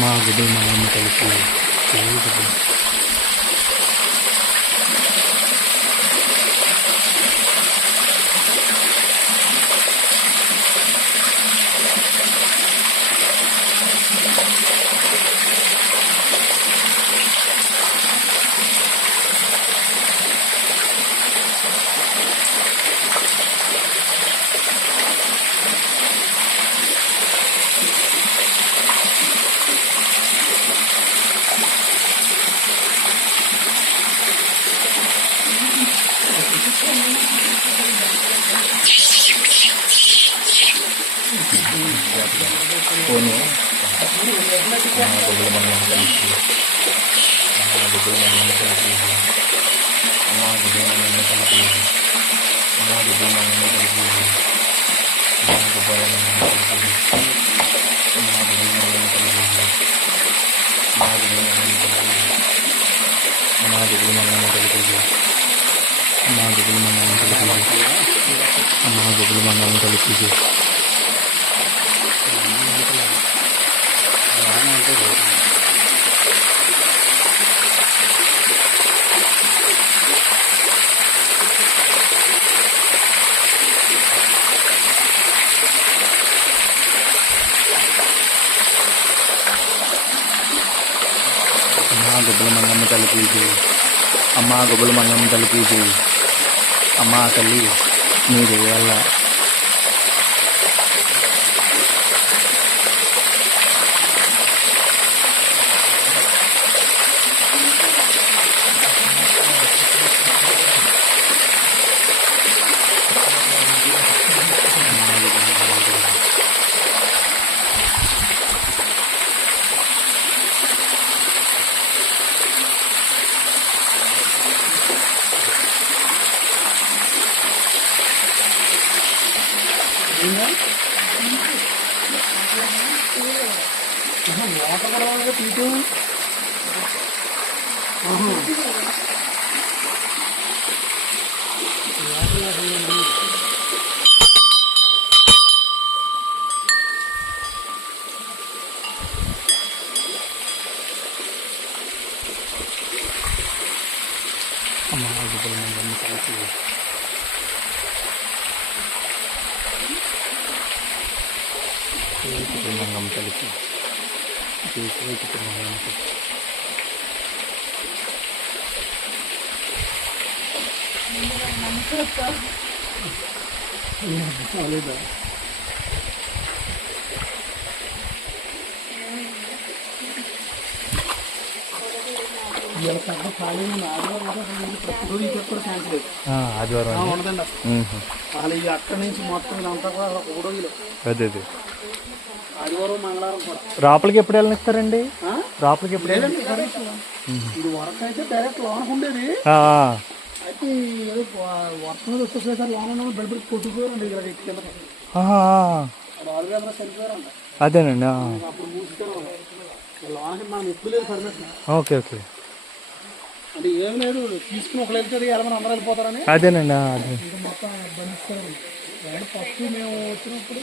माँ गुडी माँ मतलब ఫోను మా గుడి మనం కలిపి మా గుడి మనం కలిపి మా గుడి మనం కలిపి మా గుడి మనం కలిపి మా గుడి మనం కలిపి మా గుడి మనం కలిపి మా గుడి మనం కలిపి మా గుడి మనం కలిపి మా గుడి మనం కలిపి మా గుడి మనం కలిపి అమ్మా గొబ్బల మంగమ్మ తలుపీజు అమ్మ గొబ్బల మంగమ్మ తలుపీజు అమ్మా తల్లి మీరు వల్ల వాటర్ కూడా తీటు Dito ko nang namtalik ko. Dito ko ito nang namtalik ko. Solid ah. ఆదివారం అదే అదే ఆదివారం మంగళవారం కూడా. రాపలికి ఎప్పుడు వెళ్ళనిస్తారండి? రాపలికి ఎప్పుడు ఇది వరకు అయితే డైరెక్ట్ లోనకు ఉండేది. అయితే వర్షం మీద వచ్చేసరికి లోన కొట్టుకోరండి ఇక్కడ కింద అదేనండి ఆ. అప్పుడు మూసుకొని లోనకి మనం ఎక్కువ లేదు పర్మిషన్. Okay okay. అంటే ఏం లేదు తీసుకుని ఒకరు వెళ్తే ఎలా అందరూ వెళ్ళిపోతారని. అదేనండి మొత్తం బంధిస్తారు ఫస్ట్ మేము వచ్చినప్పుడు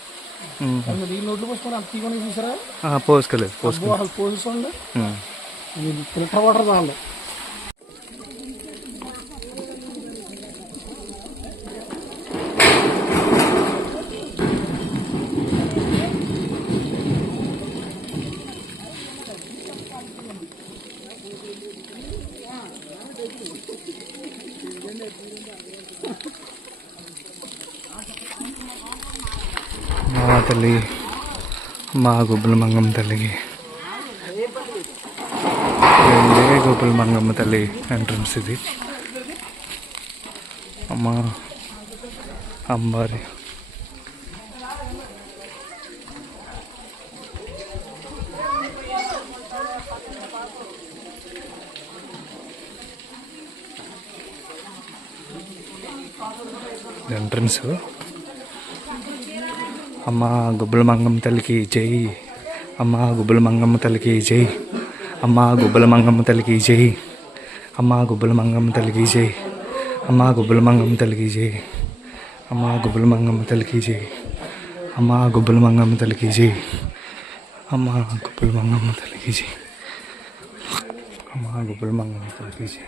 నీళ్ళు నోట్లు పోసుకొని అంత తీగొని చూసారా? పోసుకోలేదు పోసుకోండి mm. ఫిల్టర్ వాటర్ తాగలేదు tali magobol mangam tali ini gobol mangam tali entrance ini ama ambar entrance అమ్మ గుబ్బల మంగమ్మ తల్లికి జై అమ్మ గుబ్బల మంగమ్మ తల్లికి జై అమ్మ గుబ్బల మంగమ్మ తల్లికి జై అమ్మ గుబ్బల మంగమ్మ తల్లికి జై అమ్మ గుబ్బల మంగమ్మ తల్లికి జై అమ్మ గుబ్బల మంగమ్మ తల్లికి జై అమ్మ గుబ్బల మంగమ్మ తల్లికి జై అమ్మ గుబ్బల మంగమ్మ తల్లికి జై అమ్మ గుబ్బల మంగమ్మ తల్లికి జై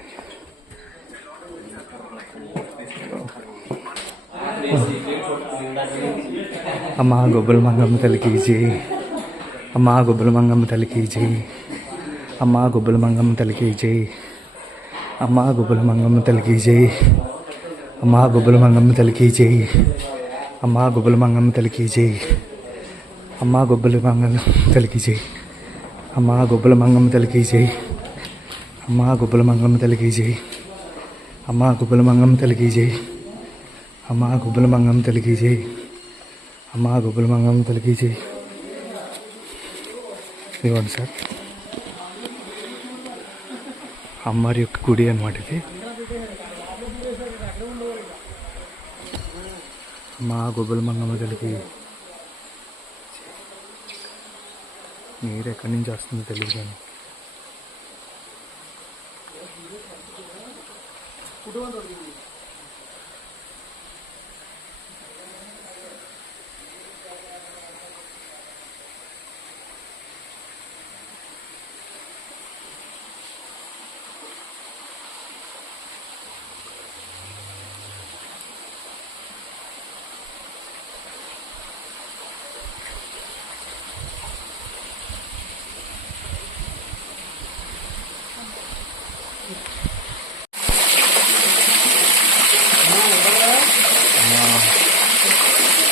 అమ్మా గొబ్బుల మంగమ్మ తల్లికి జై అమ్మా గొబ్బుల మంగమ్మ తల్లికి జై అమ్మా గొబ్బుల మంగమ్మ తల్లికి జై అమ్మా గొబ్బుల మంగమ్మ తల్లికి జై అమ్మా గొబ్బుల మంగమ్మ తల్లికి జై అమ్మా గొబ్బుల మంగమ్మ తల్లికి జై అమ్మా గొబ్బుల మంగమ్మ తల్లికి జై అమ్మా గొబ్బుల మంగమ్మ తల్లికి జై అమ్మా గొబ్బుల మంగమ్మ తల్లికి జై అమ్మా గొబ్బుల మంగమ్మ తల్లికి జై అమ్మా గొబ్బుల మంగమ్మ తల్లికి జై అమ్మ గుబ్బల మంగమ్మ తల్లికి ఇవ్వండి సార్. అమ్మారి యొక్క గుడి అనమాట ఇది. మా గుబ్బల మంగమ్మ తల్లికి నీరు ఎక్కడి నుంచి వస్తుందో తెలియదు కానీ.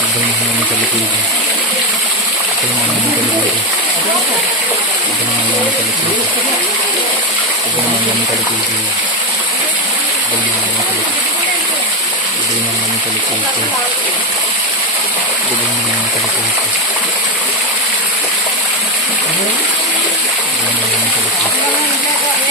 గుబ్బల మంగమ్మ తల్లికి గుబ్బల మంగమ్మ తల్లికి గుబ్బల మంగమ్మ తల్లికి గుబ్బల మంగమ్మ తల్లికి గుబ్బల మంగమ్మ తల్లికి గుబ్బల మంగమ్మ తల్లికి గుబ్బల మంగమ్మ తల్లికి గుబ్బల మంగమ్మ తల్లికి మా గుబ్బల మంగమ్మ తల్లికి జై జై గుబ్బల మంగమ్మ తల్లికి జై గుబ్బల మంగమ్మ తల్లికి జై మంగమ్మ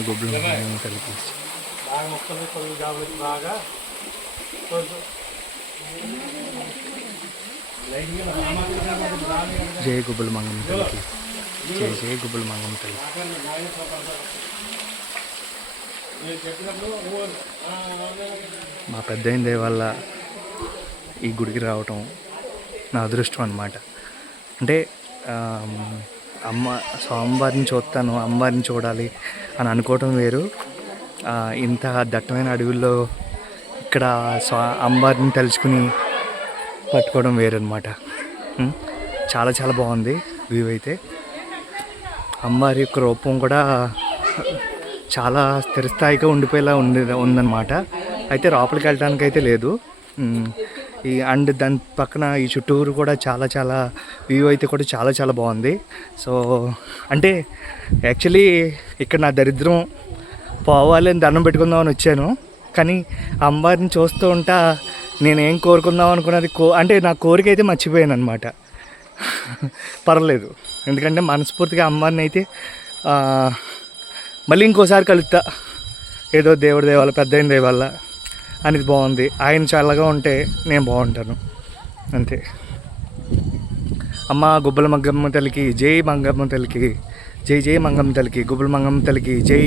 మంగమ్మ తల్లికి బాగా మొక్కలు జై గుబ్బల మంగమ్మ తల్లికి జై జై గుబ్బల మంగమ్మ తల్లి మా పెద్ద దయ వల్ల ఈ గుడికి రావటం నా అదృష్టం అనమాట అంటే అమ్మ స్వామివారిని చూస్తాను అమ్మవారిని చూడాలి అని అనుకోవటం వేరు. ఇంత దట్టమైన అడవుల్లో ఇక్కడ స్వా అమ్మవారిని తలుచుకుని పట్టుకోవడం వేరు అనమాట చాలా చాలా బాగుంది వ్యూ అయితే. అమ్మవారి యొక్క రూపం కూడా చాలా స్థిరస్థాయిగా ఉండిపోయేలా ఉండి ఉందన్నమాట. అయితే లోపలికి వెళ్ళడానికి అయితే లేదు ఈ అండ్ దాని పక్కన ఈ చుట్టూరు కూడా చాలా చాలా వ్యూ అయితే కూడా చాలా చాలా బాగుంది. సో అంటే యాక్చువల్లీ ఇక్కడ నా దరిద్రం పోవాలి అని దండం పెట్టుకుందామని వచ్చాను. కానీ అమ్మవారిని చూస్తూ ఉంటా నేనేం కోరుకుందాం అనుకున్నది కో అంటే నా కోరిక అయితే మర్చిపోయాను అనమాట పర్లేదు. ఎందుకంటే మనస్ఫూర్తిగా అమ్మవారిని అయితే మళ్ళీ ఇంకోసారి కలుస్తా ఏదో దేవుడి దేవాల పెద్ద అయిన దేవాల అనేది బాగుంది. ఆయన చల్లగా ఉంటే నేను బాగుంటాను. అంతే. అమ్మ గుబ్బల మంగమ్మ తల్లికి జై మంగమ్మ తల్లికి జై జై మంగమ్మ తల్లికి గుబ్బల మంగమ్మ తల్లికి జై.